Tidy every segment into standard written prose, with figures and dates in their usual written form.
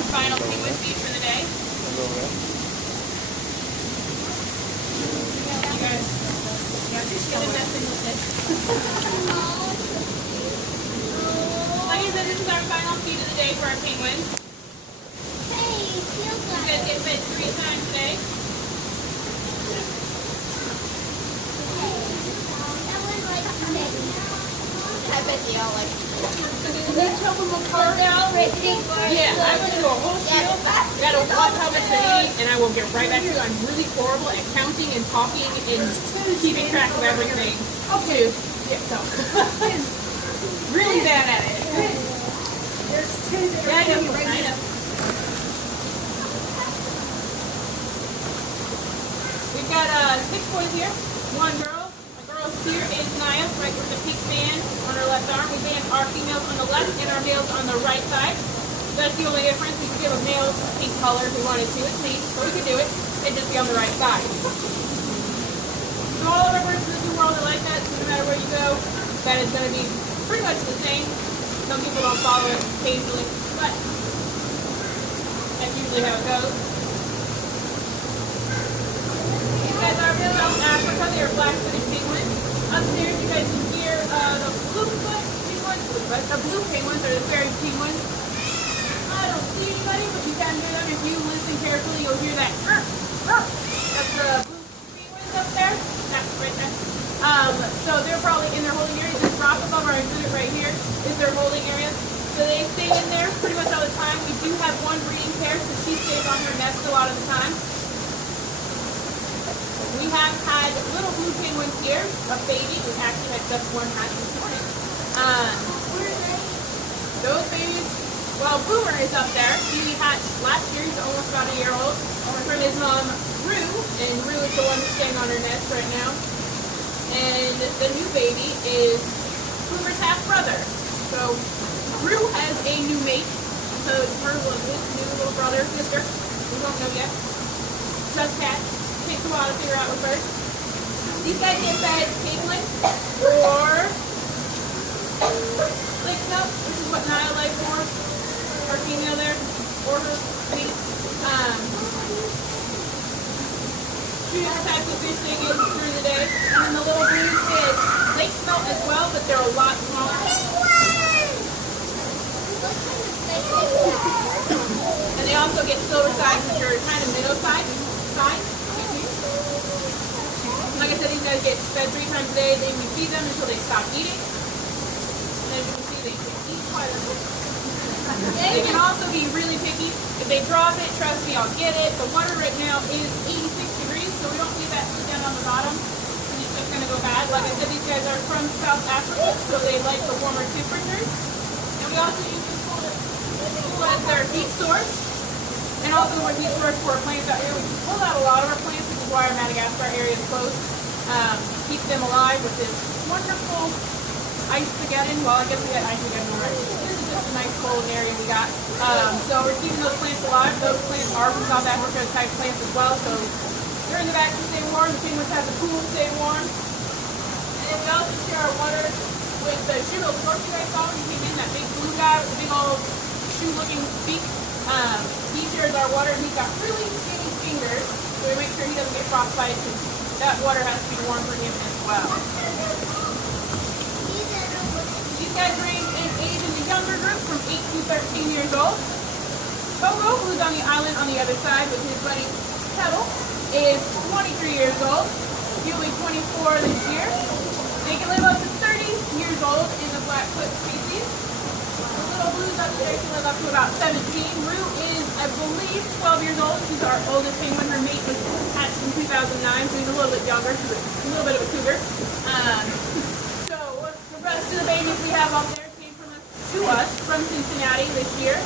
our final penguin feed for the day. You guys, just get a messing with it. Like I said, this is our final feed of the day for our penguins. Hey, feels You guys get fed 3 times a day. I bet they all like it. Let's help them apart. They're all ready for it. Yeah, I'm going to do a whole spiel. Gotta watch how much they eat, and I will get right back to you. I'm really horrible at counting and talking and keeping track of everything. Okay. Yeah, so. Really bad at it. There's 2 that Yeah, are I know. We've got 6 boys here, 1 girl. Here is Naya, right with the pink band on her left arm. We band our females on the left and our males on the right side. That's the only difference. We could give a male pink color if we wanted to. It's neat, so we could do it. It'd just be on the right side. So all of our birds in the Zoo World are like that, so no matter where you go, that is going to be pretty much the same. Some people don't follow it occasionally, but that's usually how it goes. These guys are from South Africa. They are black-footed penguins. Upstairs, you guys can hear the blue penguins, or the fairy penguins. I don't see anybody, but you can hear them. If you listen carefully, you'll hear that. That's the blue penguins up there. That's right there. So they're probably in their holding area. This rock above our exhibit right here is their holding area. So they stay in there pretty much all the time. We do have 1 breeding pair, so she stays on her nest a lot of the time. We have had little blue penguins here, a baby. We actually had just 1 hatch this morning. Those babies, well, Boomer is up there. He hatched last year. He's almost about a year old. From his mom, Rue, and Rue is the one who's staying on her nest right now. And the new baby is Boomer's half-brother. So Rue has a new mate. So her his new little brother, sister. We don't know yet. Just hatched. Takes a while to figure out with birds. These guys get fed penguin or lake snout, which is what Naya likes more. Our female there, or her mate. 2 different types of fish they get through the day. And then the little blues get lake snout as well, but they're a lot smaller. And they also get silver sides, which are kind of minnow sides. Like I said, these guys get fed 3 times a day. Then we feed them until they stop eating. And as you can see, they can eat quite a bit. They can also be really picky. If they drop it, trust me, I'll get it. The water right now is 86 degrees, so we don't leave that food down on the bottom. It's just going to go bad. Like I said, these guys are from South Africa, so they like the warmer temperatures. And we also use this pool as their heat source. And also we're heat source for our plants out here. We pull out a lot of our plants, which is why our Madagascar area is closed. Keep them alive with this wonderful ice spaghetti. Well, I guess we got ice spaghetti already. This is just a nice cold area we got. So we're keeping those plants alive. Those plants are from South Africa type plants as well. So they're in the back to stay warm. The penguins have the pool to stay warm. And then we also share our water with the shoe-bill scorpion you guys saw when you came in. That big blue guy with the big old shoe-looking beak. He shares our water, and he's got really skinny fingers, so we make sure he doesn't get frostbite, because that water has to be warm for him as well. These guys range in age in the younger group from 8 to 13 years old. Bogo, who's on the island on the other side with his buddy Pebble, is 23 years old. He'll be 24 this year. They can live up to 30 years old in the Blackfoot species. Little blues up there can live up to about 17. Rue is, I believe, 12 years old. She's our oldest penguin. Her mate was hatched in 2009, so he's a little bit younger. She's a little bit of a cougar. So the rest of the babies we have up there came to us from Cincinnati this year,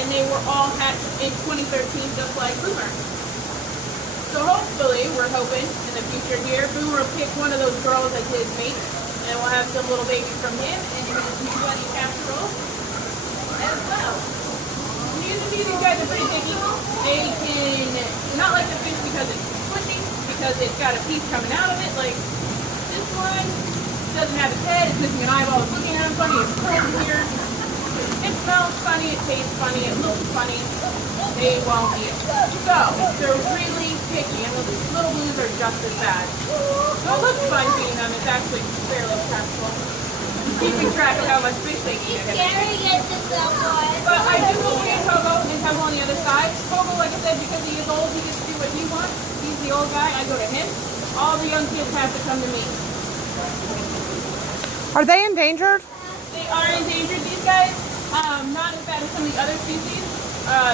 and they were all hatched in 2013, just like Boomer. So hopefully, we're hoping in the future here, Boomer will pick one of those girls as his mate, and we'll have some little babies from him and his new buddy Casserole as well. Usually these guys are pretty picky. They can not like the fish because it's squishy, because it's got a piece coming out of it, like this one. Doesn't have its head, it's missing an eyeball, it's looking at him funny, it's cold here. It smells funny, it tastes funny, it looks funny, they won't eat it. So, they're really picky, and the little blues are just as bad. So it looks fun feeding them, it's actually fairly stressful. Keeping track of how much fish they eat. Gary gets it someone. But I do go get Togo and Togo on the other side. Togo, like I said, because he is old, he gets to do what he wants. He's the old guy, I go to him. All the young kids have to come to me. Are they endangered? They are endangered. These guys, not as bad as some of the other species.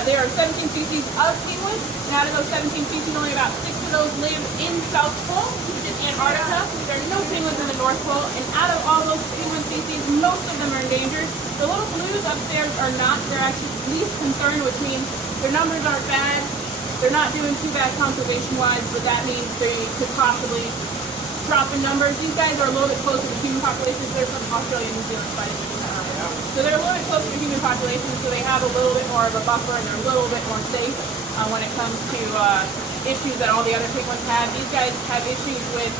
There are 17 species of penguins, and out of those 17 species, only about 6 of those live in South Pole, which is Antarctica. There are no penguins in the North Pole, and out of all those penguin species, most of them are endangered. The little blues upstairs are not. They're actually least concerned, which means their numbers aren't bad. They're not doing too bad conservation-wise, but that means they could possibly drop in numbers. These guys are a little bit closer to human populations. They're from Australia and New Zealand, so they're a little bit closer to human populations, so they have a little bit more of a buffer and they're a little bit more safe when it comes to issues that all the other penguins have. These guys have issues with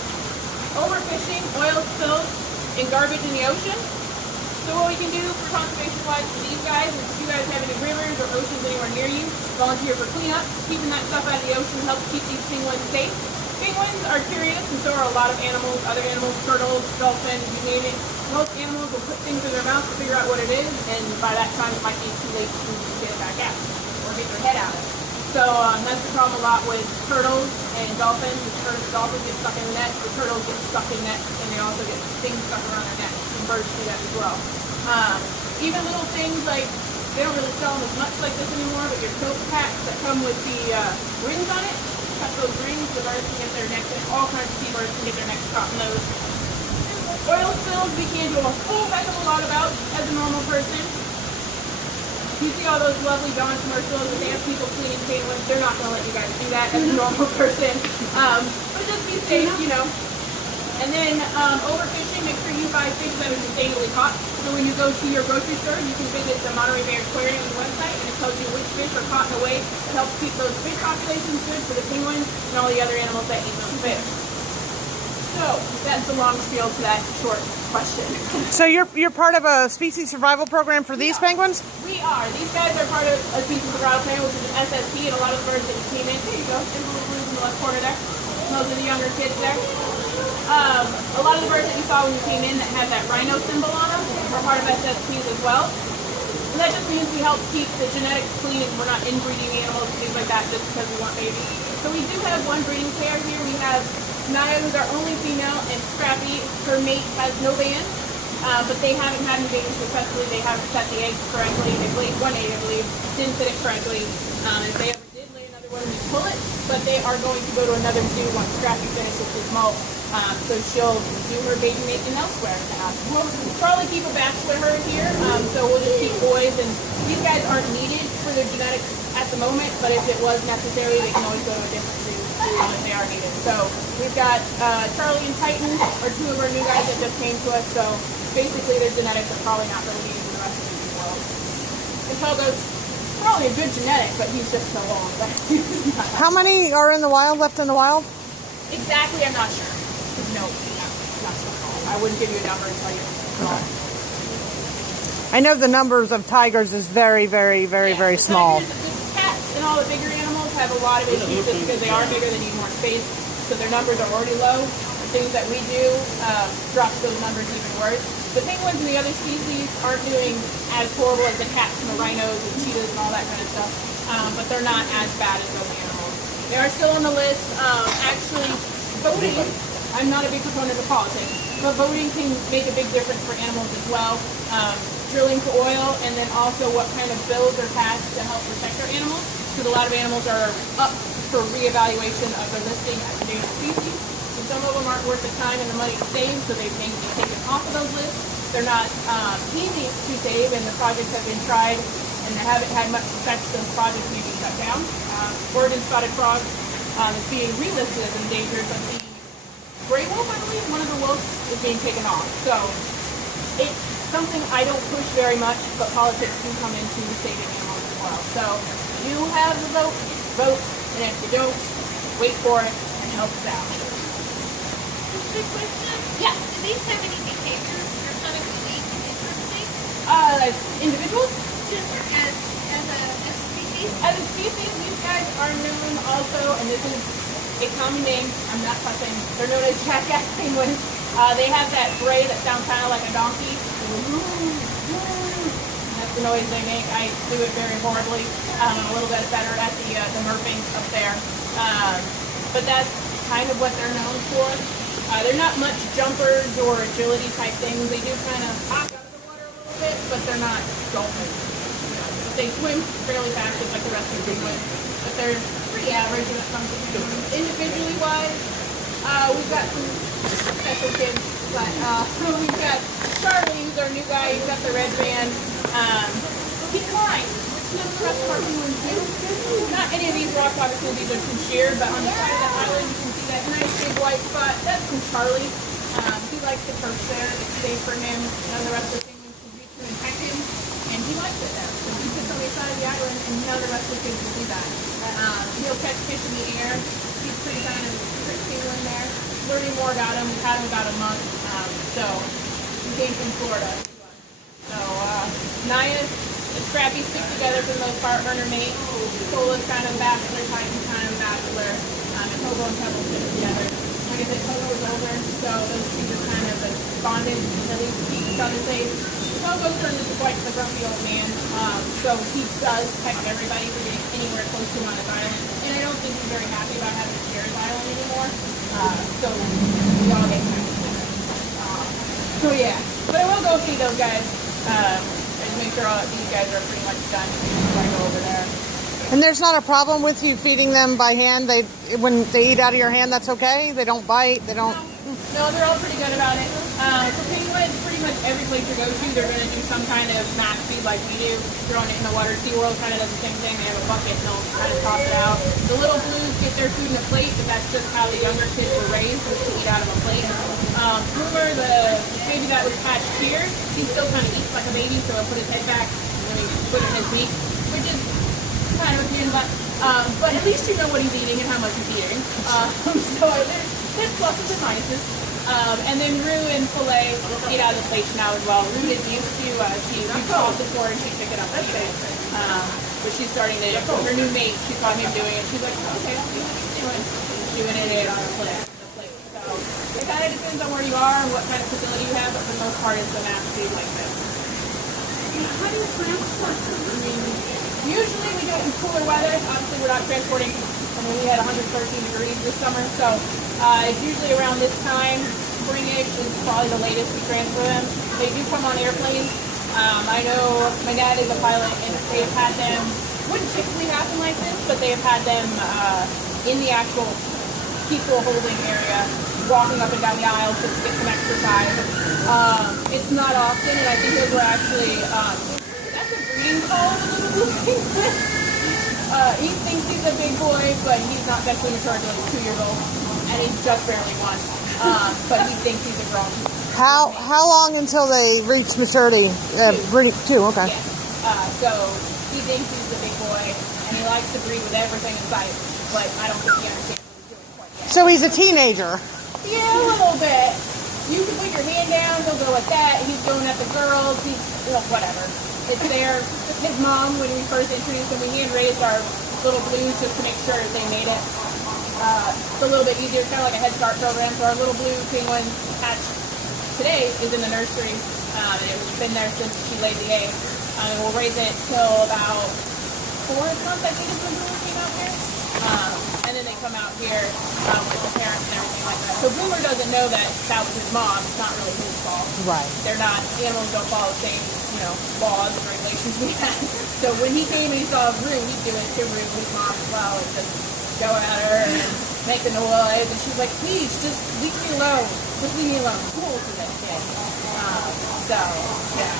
overfishing, oil spills, and garbage in the ocean. So what we can do for conservation-wise for these guys is if you guys have any rivers or oceans anywhere near you, volunteer for cleanup. Keeping that stuff out of the ocean helps keep these penguins safe. Penguins are curious, and so are a lot of animals, other animals, turtles, dolphins, you name it. Most animals will put things in their mouth to figure out what it is, and by that time it might be too late to get it back out, or get their head out of it. So that's the problem a lot with turtles and dolphins. The dolphins get stuck in the net, the turtles get stuck in nets, and they also get things stuck around their necks, and birds do that as well. Even little things like, they don't really sell them as much like this anymore, but your coat packs that come with the rings on it, cut those rings, the birds can get their necks, and all kinds of seabirds can get their necks caught in those. Oil spills we can't do a whole heck of a lot about as a normal person. You see all those lovely Dawn commercials and they have people cleaning penguins. They're not going to let you guys do that as a normal person. But just be safe, you know. And then overfishing, make sure you buy fish that are sustainably caught. So when you go to your grocery store, you can visit the Monterey Bay Aquarium website and it tells you which fish are caught in a way that helps keep those fish populations good for the penguins and all the other animals that eat those fish. So that's the long spiel to that short question. So you're part of a species survival program for these penguins? We are. These guys are part of a species survival program, which is an SSP, and a lot of the birds that came in. There you go. There's little blues in the left corner there. Those are the younger kids there. A lot of the birds that you saw when you came in that had that rhino symbol on them are part of SSPs as well. And that just means we help keep the genetics clean and we're not inbreeding animals and things like that just because we want babies. So we do have one breeding pair here. We have Naya, who's our only female, and Scrappy, her mate, has no band, but they haven't had any babies successfully. They haven't set the eggs correctly. They've laid one egg, I believe, didn't set it correctly. If they ever did lay another one, we pull it, but they are going to go to another zoo once Scrappy finishes his molt. So she'll do her baby making elsewhere. We'll probably keep a bachelor herd here, so we'll just keep boys, and these guys aren't needed for their genetics at the moment, but if it was necessary, they can always go to a different zoo if they are needed. So we've got Charlie and Titan are two of our new guys that just came to us, so basically their genetics are probably not going to be used in the rest of the world. And Togo's probably a good genetic, but he's just so long. How many are in the wild, left in the wild? Exactly, I'm not sure. No, not sure. I wouldn't give you a number until you're wrong. I know the numbers of tigers is very, very, very, very small. The cats and all the bigger animals have a lot of issues just because they are bigger, they need more space, so their numbers are already low. The things that we do drops those numbers even worse. The penguins and the other species aren't doing as horrible as the cats and the rhinos and cheetahs and all that kind of stuff, but they're not as bad as those animals. They are still on the list. Actually, voting, I'm not a big proponent of politics, but voting can make a big difference for animals as well. Drilling for oil, and then also what kind of bills are passed to help protect our animals, because a lot of animals are up for reevaluation of their listing as endangered species, and some of them aren't worth the time and the money to save, so they've been taken off of those lists. They're not easy to save, and the projects have been tried, and they haven't had much success, so the projects may be shut down. Oregon spotted frog is being relisted as endangered, but the gray wolf, I believe, one of the wolves, is being taken off. So it's something I don't push very much, but politics do come into saving animals as well. So if you have the vote, vote, and if you don't, wait for it and help us out. Just a quick question. Yeah. Do these have any behaviors that are kind of unique and interesting? As individuals? just as a species? As a species, these guys are known also, and this is a common name. I'm not fussing. They're known as jackass penguins. They have that bray that sounds kind of like a donkey. That's the noise they make. I do it very horribly. I'm a little bit better at the murphing up there. But that's kind of what they're known for. They're not much jumpers or agility type things. They do kind of hop out of the water a little bit, but they're not dolphins. They swim fairly fast, just like the rest of the penguins, but they're pretty average when it comes to penguins. Individually wise, we've got some special kids, but we've got Charlie, who's our new guy. He's got the red band. He climbs, which none of the rest of our penguins do. Not any of these rocks, obviously, these are too sheer, but on the side of the island, you can see that nice big white spot. That's from Charlie. He likes to perch there. It's safe for him. None of the rest of the penguins can reach him and peck him, and he likes it there. So he sits on the side of the island, and none of the rest of the kids will do that. He'll catch fish in the air. He's pretty kind of pretty penguin there. Learning more about him. We've had him about a month, so he came from Florida. So Naya and Scrappy stick together for the most part. Her and her mate. Cola's kind of bachelor, Titan's kind of bachelor, and Togo and Pebble stick together. Like I said, Togo was older, so those two are kind of bonded, at least keep each other safe. Togo's turned into quite the grumpy old man, so he does peck everybody for getting anywhere close to him on his island, and I don't think he's very happy about having to share his island anymore, so we all get pecked together. So yeah, but I will go feed those guys, and make sure all these guys are pretty much done before I go over there. And there's not a problem with you feeding them by hand? When they eat out of your hand, that's okay? They don't bite? They don't... No, they're all pretty good about it. For penguins, pretty much every place you go to, they're going to do some kind of max feed like we do. Throwing it in the water. SeaWorld kind of does the same thing. They have a bucket and they'll kind of toss it out. The little blues get their food in a plate, but that's just how the younger kids were raised, was to eat out of a plate. Boomer, the baby that was hatched here, he still kind of eats like a baby, so he'll put his head back and then he put it in his beak, which is kind of a pain, but at least you know what he's eating and how much he's eating. So there's pluses and minuses. And then Rue and Filet eat out of the plates now as well. Rue is used to, she off the floor and she pick it up and eat it. But she's starting to, her new mate, she saw him doing it. She's like, okay, I'll see what he's doing. She went in it on the plate. So it kind of depends on where you are and what kind of facility you have, but for the most part it's a mass feed like this. How do you transport them? Usually we do it in cooler weather. Obviously we're not transporting, we had 113 degrees this summer, so it's usually around this time. Spring-ish is probably the latest we transfer them. They do come on airplanes. I know my dad is a pilot and they have had them, wouldn't typically happen like this, but they have had them in the actual people holding area, walking up and down the aisle just to get some exercise. It's not often, and I think those were actually, that's a breeding call of the little blue penguin. He thinks he's a big boy, but he's not definitely mature until he's 2 years old, and he's just barely one. But he thinks he's a grown. How long until they reach maturity? Two, okay. Yeah. So he thinks he's a big boy, and he likes to breed with everything in sight, but I don't think he understands what he's doing quite yet. So he's a teenager. Yeah, a little bit. You can put your hand down, he'll go like that. He's going at the girls. He's, well, whatever. It's there. His mom, when we first introduced him, we hand-raised our little blues just to make sure they made it. It's a little bit easier. It's kind of like a Head Start program. So our little blue penguin hatched today is in the nursery. And it's been there since she laid the egg. And we'll raise it till about 4 months, I think, is when Boomer came out here. And then they come out here with the parents and everything like that. So Boomer doesn't know that that was his mom. It's not really his fault. Right. They're not, animals don't follow the same, laws and regulations we have. So when he came and he saw Rue, he'd do it to Rue, his mom as well, and just go at her and make the noise. And she's like, please, just leave me alone. Just leave me alone. Cool for that kid. So, yeah.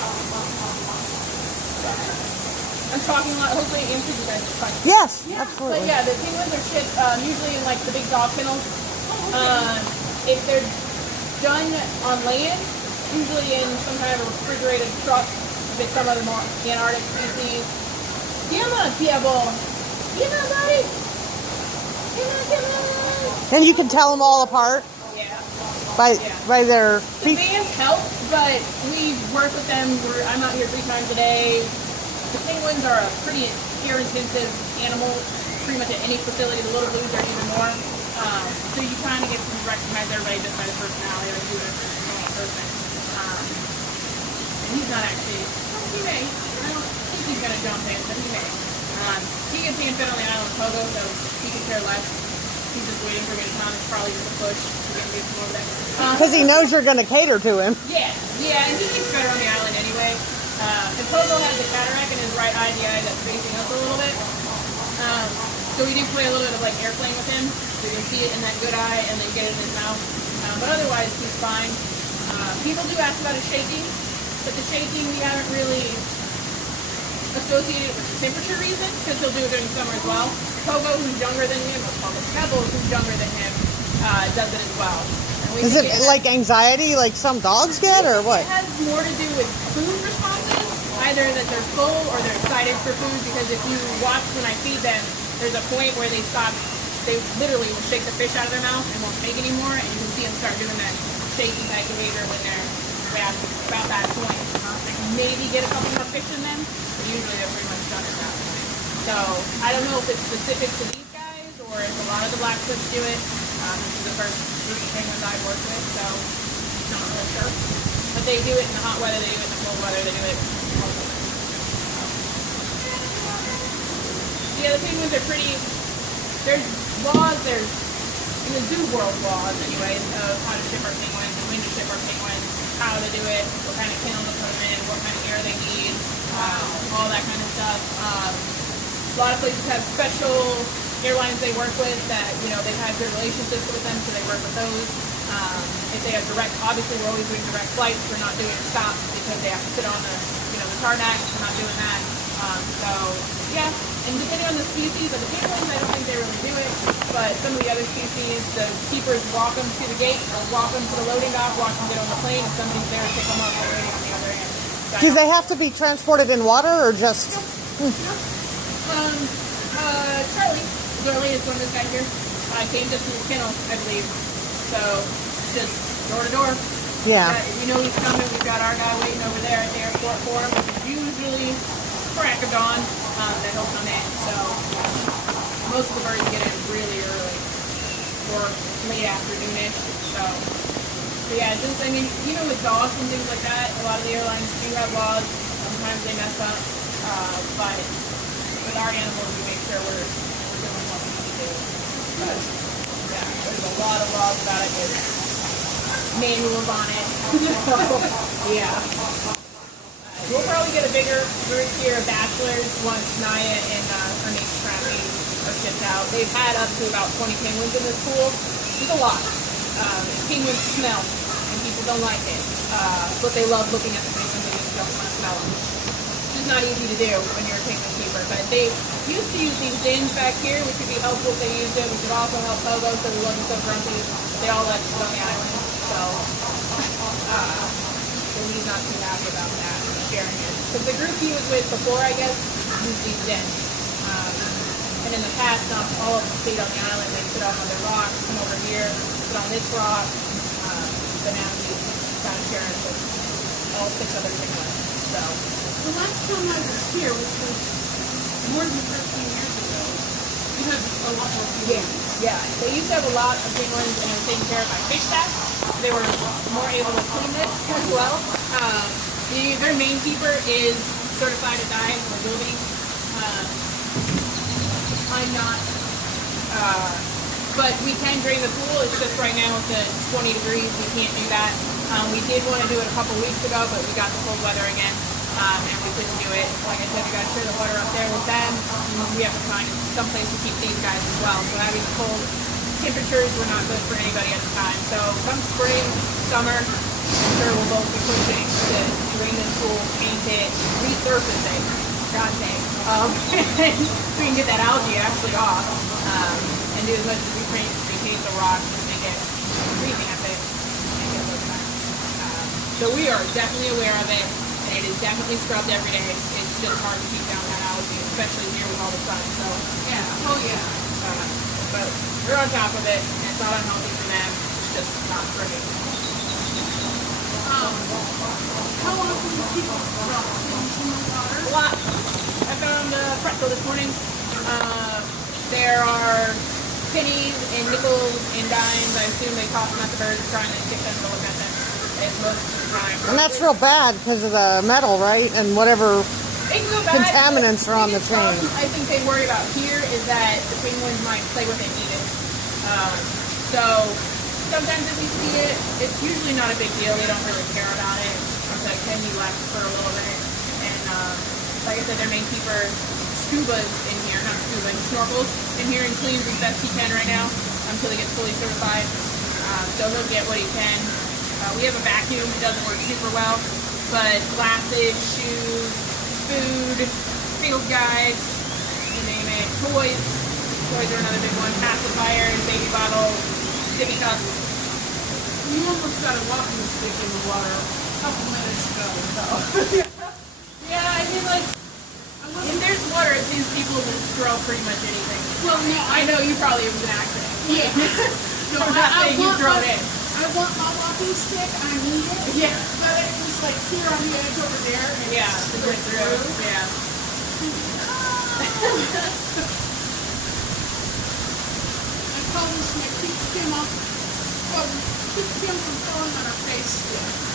I'm talking a lot. Hopefully it answers you guys' questions. Yes, Yeah. absolutely. But yeah, the penguins are shipped usually in like the big dog kennels. If they're done on land, usually in some kind of a refrigerated truck. If it's some of the more Antarctic species. Come on, Piabo. Come on, buddy. Come on. And you can tell them all apart Yeah. by their The feet. bands help, but we work with them. I'm out here 3 times a day. The penguins are a pretty care-intensive animal, pretty much at any facility. The little blues are even more. So you kind of get to recognize everybody just by the personality, like who is this normal person. And he's not actually, he may. I don't think he's going to jump in, but he may. He gets being fit on the island of Pogo, so he could care less. He's just waiting for me to come. It's probably just a push to get me some over there. Because he knows you're going to cater to him. Yeah, and he thinks better on the island anyway. And Pogo has a cataract in his right eye, the eye that's facing up a little bit. So we do play a little bit of like airplane with him, so you can see it in that good eye and then get it in his mouth. But otherwise, he's fine. People do ask about his shaking, but the shaking we haven't really associated with the temperature reason, because he'll do it during summer as well. Pogo, who's younger than him, or Pebbles, who's younger than him, does it as well. Is it like anxiety, like some dogs get, or what? It has more to do with food responses, either that they're full or they're excited for food, because if you watch when I feed them, there's a point where they stop, they literally will shake the fish out of their mouth and won't take anymore, and you can see them start doing that shaky type behavior when they're about that point. They can maybe get a couple more fish in them, but usually they're pretty much done at that point. So I don't know if it's specific to these guys or if a lot of the Blackfoots do it. This is the first group of penguins I've worked with, so not really sure. But they do it in the hot weather, they do it in the cold weather, they do it all the time. Yeah, the penguins are pretty, there's laws, there's, in the zoo world laws anyway, of how to ship our penguins and when to ship our penguins, how to do it, what kind of kennel to put them in, what kind of air they need, all that kind of stuff. A lot of places have special airlines they work with that, you know, they've had good relationships with them, so they work with those. If they have direct, obviously we're always doing direct flights, we're not doing stops because they have to sit on the, you know, the tarmac, we're not doing that. So, yeah, and depending on the species of the penguins, I don't think they really do it, but some of the other species, the keepers walk them to the gate, or walk them to the loading dock, watch them get on the plane, if somebody's there, pick them up, they're waiting on the other end. So Do they have to be transported in water, or just... Charlie is one of this guy here. Came just from the kennel, I believe. So, just door to door. Yeah. You know he's coming. We've got our guy waiting over there at the airport for him, which is usually crack of dawn that he'll come in. So, most of the birds get in really early or late afternoonish. So yeah, just, I mean, even with dogs and things like that, a lot of the airlines do have laws. Sometimes they mess up. But with our animals, we make sure we're doing what we need to do. But yeah, there's a lot of laws about it. There's manuals on it. Yeah. We'll probably get a bigger group here of bachelors once Naya and her name's Trappy are shipped out. They've had up to about 20 penguins in this pool. It's a lot. Penguins smell, and people don't like it. But they love looking at the penguins and just don't want to smell them. It's not easy to do when you're a penguin keeper, but they used to use these bins back here, which would be helpful if they used it, which would also help Pogo so he wasn't so grumpy. They all let us on the island, so he's not too happy about that, sharing it. Because the group he was with before, I guess, used these bins. And in the past, not all of them stayed on the island. They sit on other rocks, come over here, sit on this rock, but now he's kind of sharing with all 6 other penguins, so. The last time I was here, which was more than 13 years ago, you had a lot more people. Yeah. They used to have a lot of penguins, and they were taken care of by fish staff. They were more able to clean this as well. Their main keeper is certified to dive or building. I'm not, but we can drain the pool. It's just right now it's at 20 degrees. We can't do that. We did want to do it a couple weeks ago, but we got the cold weather again. And we couldn't do it. Like I said, we got to share the water up there with them. We have to find some place to keep these guys as well. So having the cold temperatures were not good for anybody at the time. So come spring, summer, I'm sure we'll both be pushing to drain this pool, paint it, resurface it. God dang. So we can get that algae actually off and do as much as we can to repaint the rocks and make it revamp it and get those back. So we are definitely aware of it. It is definitely scrubbed every day. It's just hard to keep down that algae, especially here with all the sun. So Yeah. Oh, yeah. but we're on top of it, and it's not unhealthy for them. It's just not pretty. How often do people drop things in the water? A lot. pretzel this morning. There are pennies and nickels and dimes. I assume they toss them at the birds, trying to get them to look at them. It's most of the time. And that's real bad because of the metal, right? And whatever It can go bad. contaminants are on the biggest chain. problem I think they worry about here is that the penguins might play with it and eat it. So sometimes if we see it, it's usually not a big deal. They don't really care about it. It's like, can you left for a little bit? And like I said, their main keeper scuba's in here, not scuba, he snorkels in here and cleans as best he can right now until he gets fully certified. So he'll get what he can. We have a vacuum. It doesn't work super well, but glasses, shoes, food, field guides, you name it. Toys. Toys are another big one. Pacifiers, baby bottles, sticky cups. You almost got a walking stick in the water a couple minutes ago, so. Yeah, I mean, like, when there's water, it seems people just throw pretty much anything. Well, no, I know you probably it was an accident. Yeah. No, I'm not saying you throw it in. I want my walking stick, I need it. Yeah. But it was like here on the edge over there. And Yeah, it's to get through. Yeah. I told this to keep Kim off, well, keep Kim from falling on her face stick.